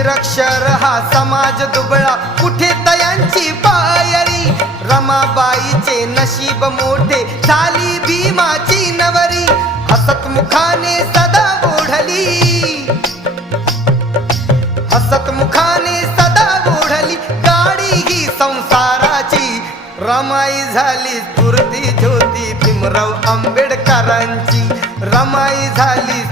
निरक्षर हा समाज दुबळा, कुठे तयांची पायरी. रमाबाईचे नशीब मोठे, झाली भीमाची नवरी. हसत मुखाने सदा ओढली, हसत मुखाने सदा ओढली गाडी ही संसाराची. रमाई झाली स्फूर्ती ज्योती भीमराव आंबेडकरांची. रमाई झाली